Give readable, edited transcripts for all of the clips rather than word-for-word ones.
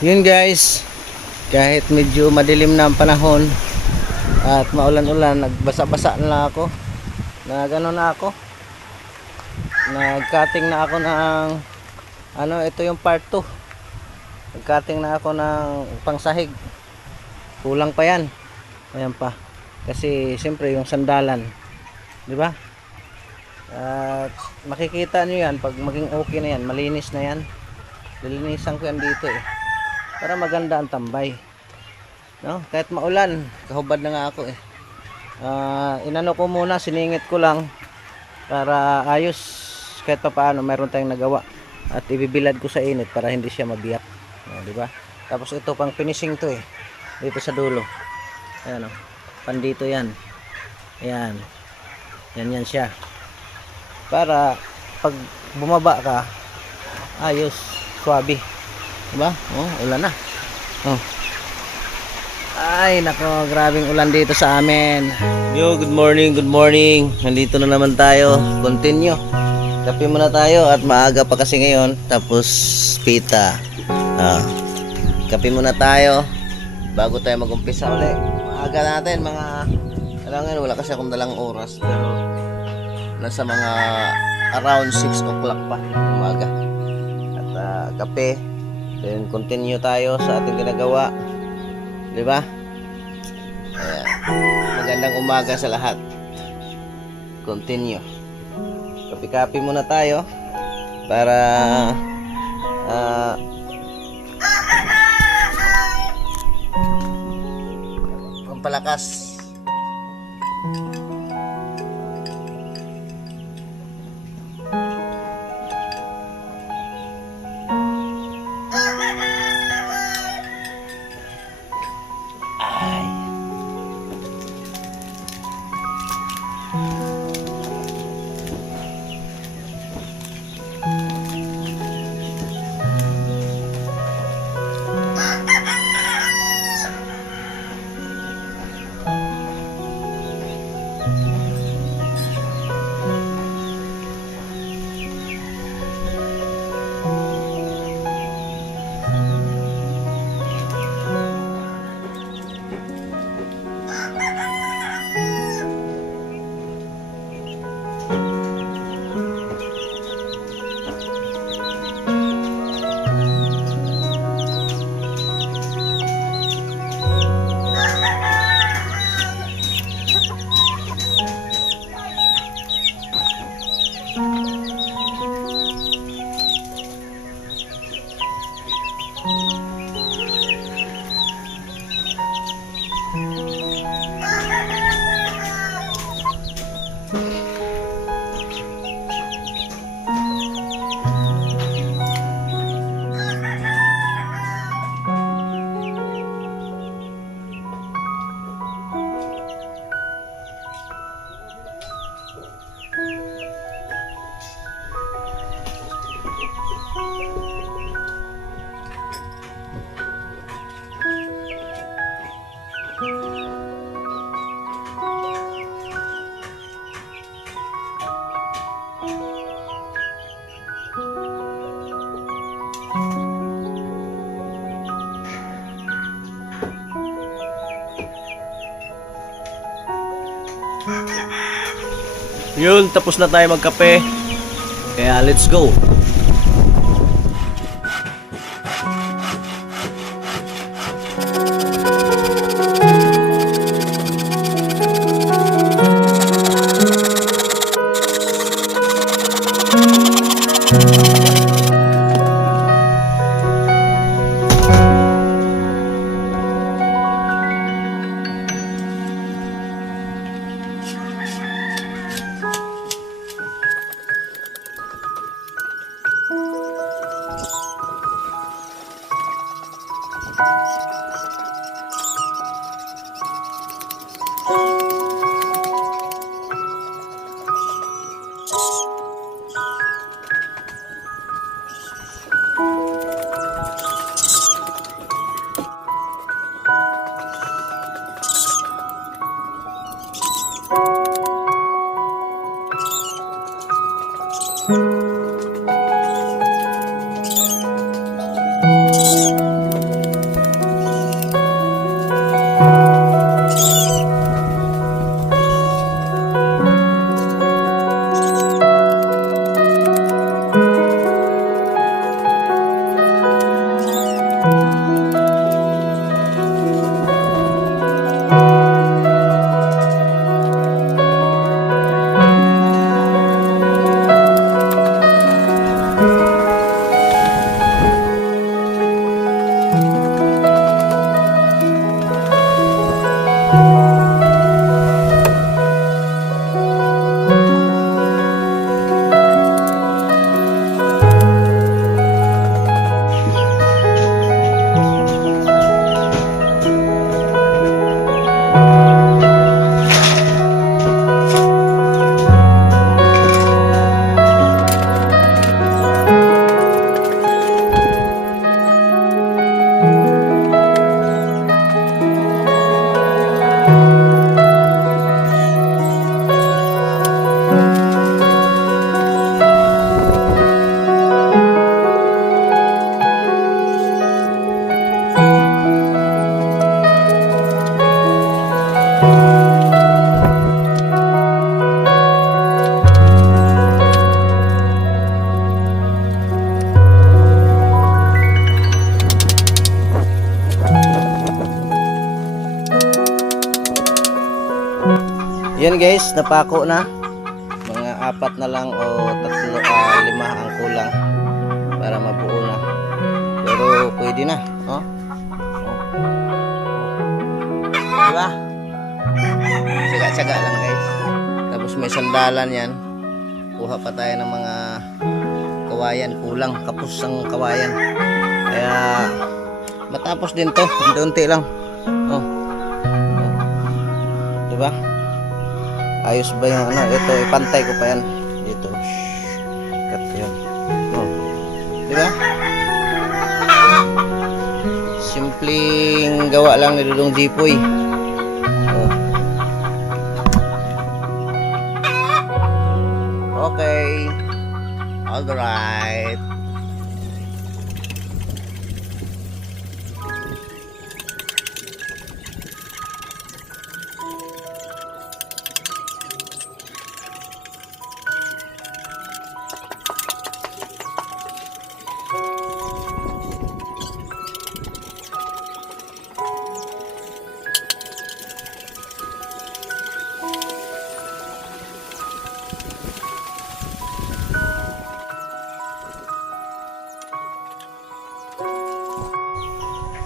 Yun guys, kahit medyo madilim na ang panahon at maulan-ulan, nagbasa-basa na lang ako. Nagano na ako. Nag-cutting na ako ng ito yung part 2. Nag-cutting na ako ng pangsahig. Kulang pa yan. Ayan pa. Kasi siyempre yung sandalan, 'di ba? At makikita nyo yan pag maging okay na yan, malinis na yan. Lilinisan ko yan dito para maganda ang tambay, no? Kahit maulan, kahubad na nga ako inano ko muna, siningit ko lang para ayos, kahit pa paano mayroon tayong nagawa, at ibibilad ko sa init para hindi siya mabiyak, di ba? Tapos ito pang finishing to dito sa dulo, ayan pandito yan, ayan yan siya, para pag bumaba ka ayos, swabe. Diba? Ulan na. Ay, nako, grabing ulan dito sa amin. Yo, good morning, good morning. Nandito na naman tayo. Continue. Kape muna tayo at maaga pa kasi ngayon. Tapos pita. Kape muna tayo bago tayo mag-umpisa ulit. Maaga natin, mga alangan, wala kasi akong dalang oras, pero nasa mga around 6 o'clock pa umaga. At kape, then continue tayo sa ating ginagawa, di ba? Magandang umaga sa lahat. Continue. Kape-kape muna tayo para pampalakas. Yun, tapos na tayo magkape. Kaya let's go. Yan guys, napako na. Mga 4 na lang o 3, 5 ang kulang para mabuo na. Pero pwede na, oh. Diba? Tsaga-tsaga lang guys. Tapos may sandalan yan. Kuha pa tayo ng mga kawayan. Kulang, kapos ang kawayan. Kaya matapos din to. Unti-unti lang. Oh. Diba? Ayos ba yung ano? Ito, ipantay ko pa yan. Dito. Cut yun. Oh. Diba? Simpleng gawa lang ni Dudong Jipoy. Oh. Okay. Alright.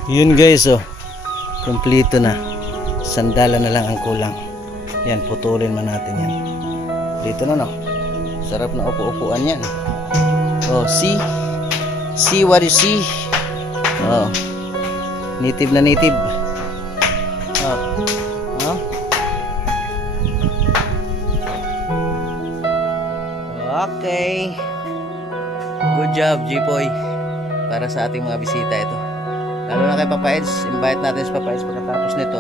Yun guys, oh. Kompleto na. Sandalan na lang ang kulang. Yan, putulin man natin yan. Dito na, no. Sarap na upo-upuan yan. Oh, see? See what you see? Oh. Native na native. Oh. Oh. Okay. Good job, Jipoy. Para sa ating mga bisita ito. Lalo na kay Papa Eds, invite natin si Papa Eds pagkatapos nito.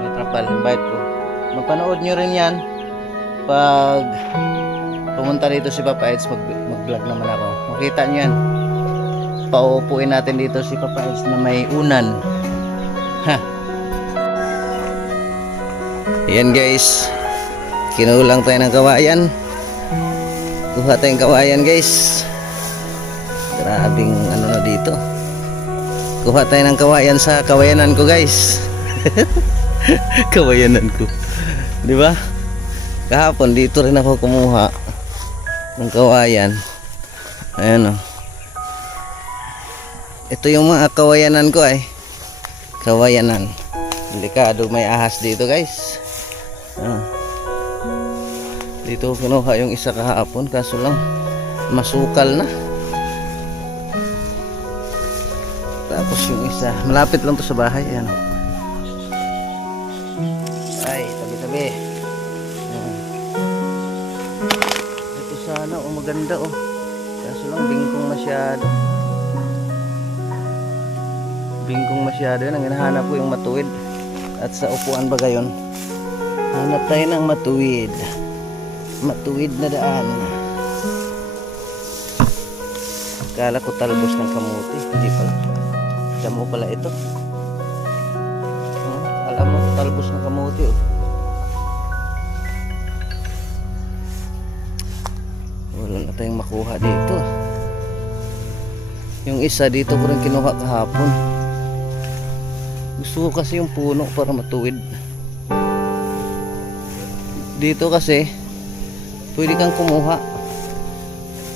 May trapal, invite ko. Mapanood nyo rin yan pag pumunta dito si Papa Eds, mag-vlog naman ako. Makita nyo yan. Pauupuin natin dito si Papa Eds na may unan. Ha! Ayan guys, kinulang tayo ng kawayan. Kuha tayong kawayan guys. Grabing ano na dito. Kuha tayo ng kawayan sa kawayanan ko guys. Kawayanan ko, di ba? Kahapon dito rin ako kumuha ng kawayan. Ayan, oh. Ito yung mga kawayanan ko ay kawayanan. Delikado, may ahas dito guys. Dito kinuha yung isa kahapon, kaso lang masukal na. Tapos yung isa, malapit lang to sa bahay. Ayan. Ay, tabi-tabi. Ito sana, oh, maganda, oh. Kaso lang, bingkong masyado. Bingkong masyado yun. Ang hinahanap ko yung matuwid. At sa upuan ba gayon? Hanap tayo ng matuwid. Matuwid na daan. Akala ko talbos ng kamuti. Hindi pala. Damo pala ito. Alam mo, talbos ng kamuti, oh. Wala na tayong makuha dito. Yung isa dito ko rin kinuha kahapon. Gusto ko kasi yung puno para matuwid. Dito kasi pwede kang kumuha.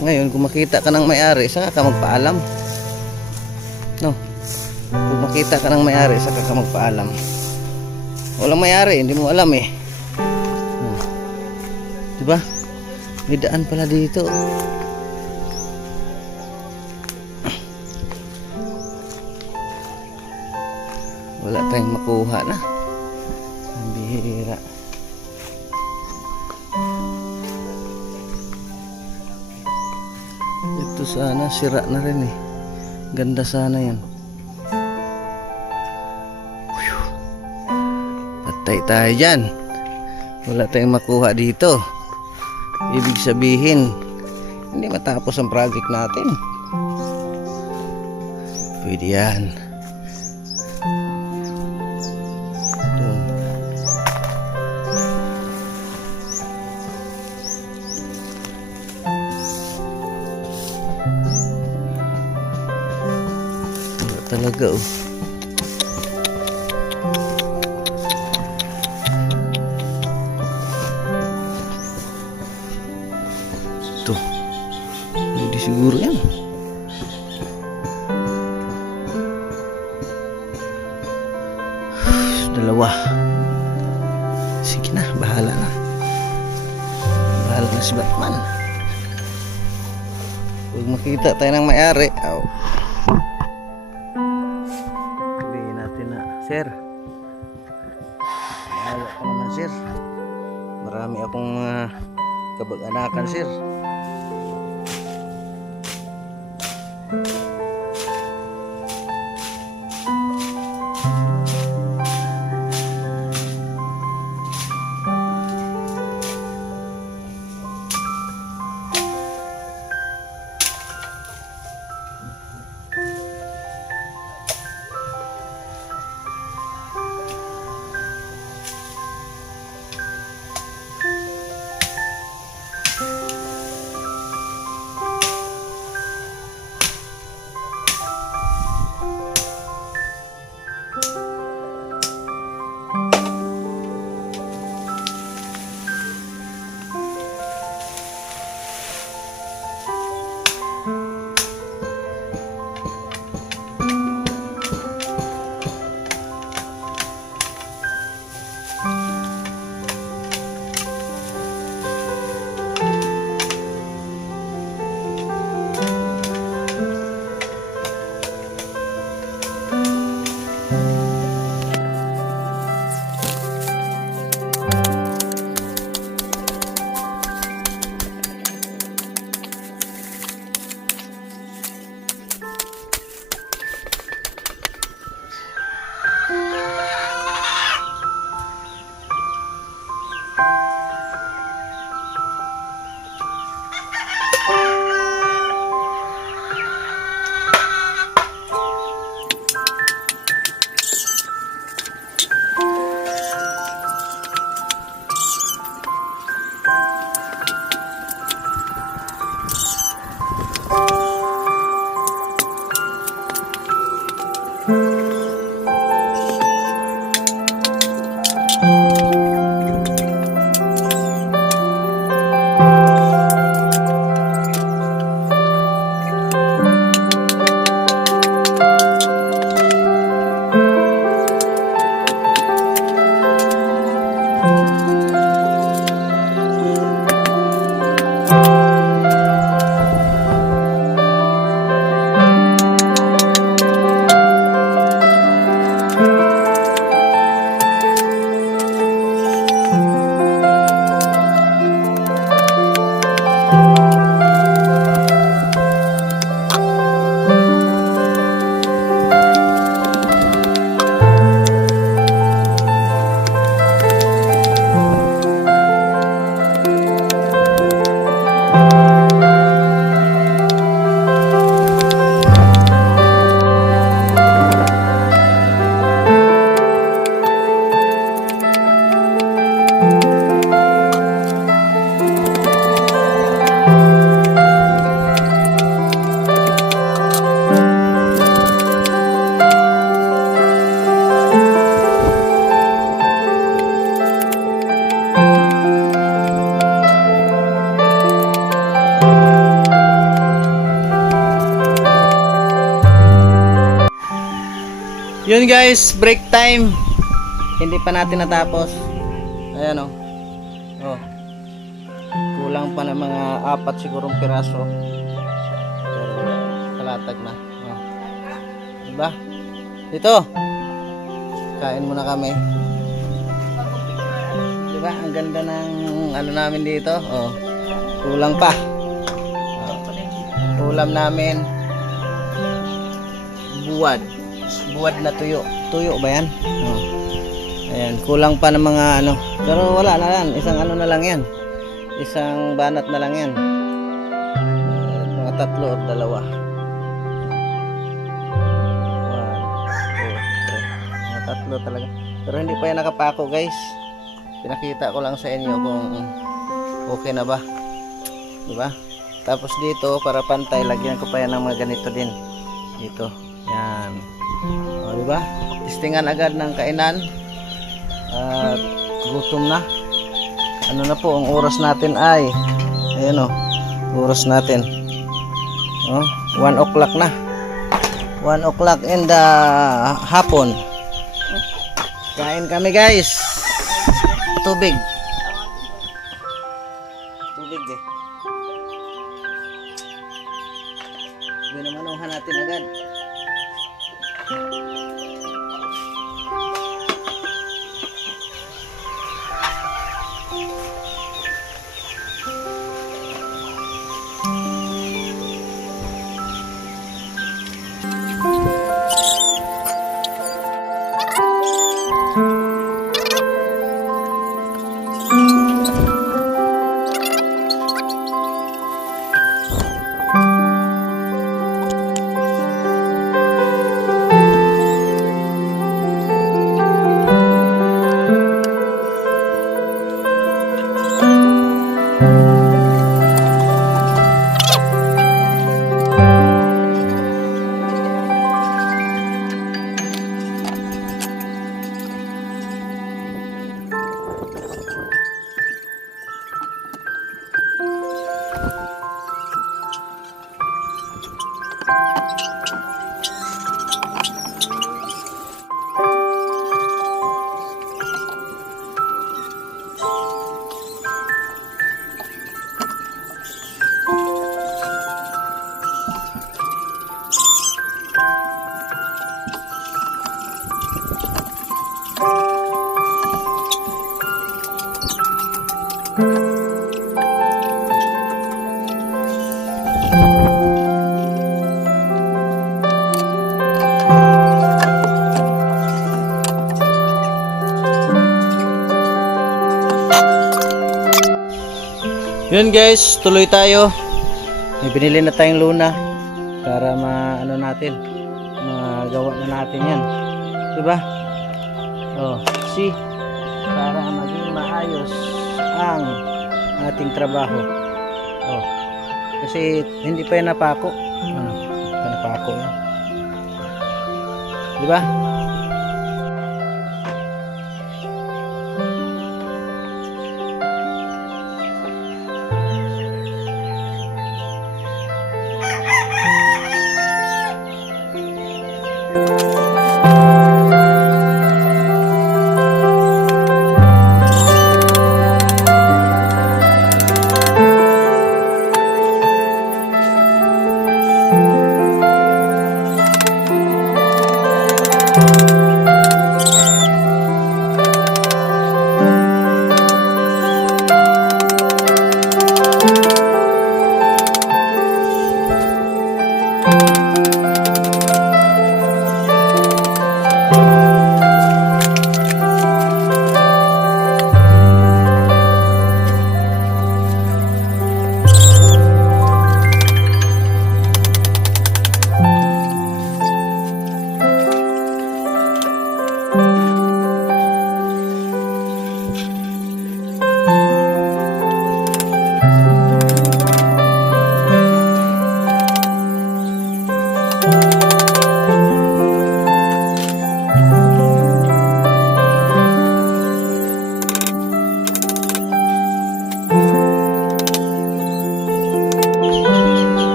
Ngayon kung makita ka ng may-ari, saka ka magpaalam. No. Kung makita ka ng may-ari, saka ka magpaalam. Walang may-ari, hindi mo alam eh. Diba? May daan pala dito. Wala tayong makuha na. Ang bihira. Ito sana, sira na rin eh. Ganda sana yan. Patay tayo dyan. Wala tayong makuha dito. Ibig sabihin, hindi matapos ang project natin. Pwede yan. Talaga, oh. siguro yan. Dalawa. Sige na, bahala na. Bahala na si Batman. Huwag makita tayo ng may-ari. Sabihin natin na, sir, bahala ka naman, sir. Marami akong mga kabag-anakan, sir. Yun guys, break time. Hindi pa natin natapos. Ayan o. Oh. Kulang pa ng mga 4 sigurong piraso. Pero kalatag na. Oh. Diba? Dito. Kain muna kami. Diba? Ang ganda ng ano namin dito. Oh. Kulang pa. Oh. Ulam namin. Buwad na tuyo. Tuyo ba yan? Oh. Ayan, kulang pa ng mga ano. Pero wala na yan. Isang ano na lang yan. Isang banat na lang yan. Mga 3 o 2. 1, 2, 3. Mga 3 talaga. Pero hindi pa yan nakapako guys. Pinakita ko lang sa inyo kung okay na ba. Diba? Tapos dito, para pantay, lagyan ko pa yan ng mga ganito din. Dito. Yan. O, diba? Testingan agad ng kainan. At gutom na. Ano na po, ang oras natin ay ayan o, oras natin Oh, 1 o'clock na. 1 o'clock in the hapon. Kain kami guys. Tubig. Tubig eh. Binamanuhan natin agad. Yun guys, tuloy tayo. May binili na tayong luna para maano natin, magawa na natin yan, diba? Oh, see, para maging maayos ang ating trabaho. Oh, kasi hindi pa yan napako. Ano, pa napako yan, diba?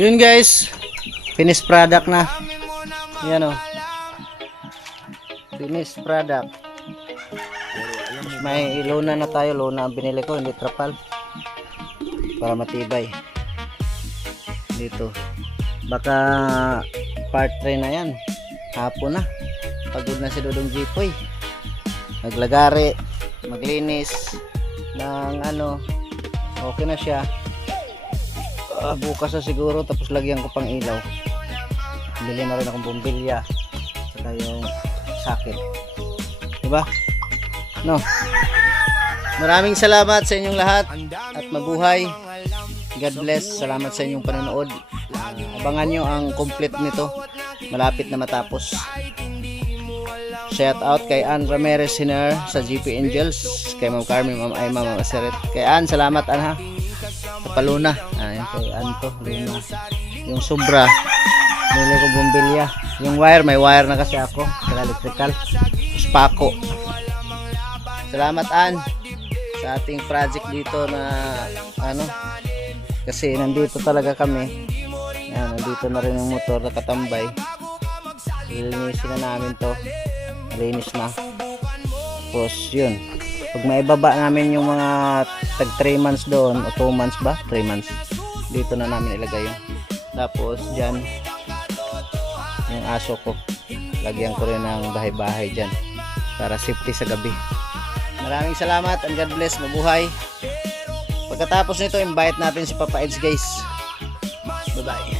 Yun guys, finished product na. Yan o. Finished product. May lona na tayo. Lona ang binili ko, hindi trapal. Para matibay. Dito. Baka part 3 na yan. Hapon na. Pagod na si Dodong Jipoy. Maglagari. Maglinis. Ng ano. Okay na siya. Bukas na siguro, tapos lagyan ko pang ilaw. Bili na rin akong bumbilya saka yung sakit, diba? No, maraming salamat sa inyong lahat at mabuhay. God bless. Salamat sa inyong panonood. Abangan nyo ang complete nito, malapit na matapos. Shout out kay Ann Ramirez Hiner sa GP Angels, kay Ma'am Carmen, Ma'am Aima, Ma'am Aseret. Kay Ann, salamat Ann ha. Kapaluna. Ayun kay Ann to. Yung sobra. Bili ko bumbilya. Yung wire, may wire na kasi ako. Saka electrical. Spako. Salamat Ann sa ating project dito na ano. Kasi nandito talaga kami. Ayan, nandito na rin yung motor nakatambay. Lilinisin na namin to. Linis na. Tapos yun. Pag maibaba namin yung mga tag 3 months doon o 2 months ba? 3 months. Dito na namin ilagay yun. Tapos dyan yung aso ko. Lagyan ko rin ng bahay-bahay dyan para safety sa gabi. Maraming salamat and God bless. Mabuhay. Pagkatapos nito, invite natin si Papa Eds guys. Bye bye.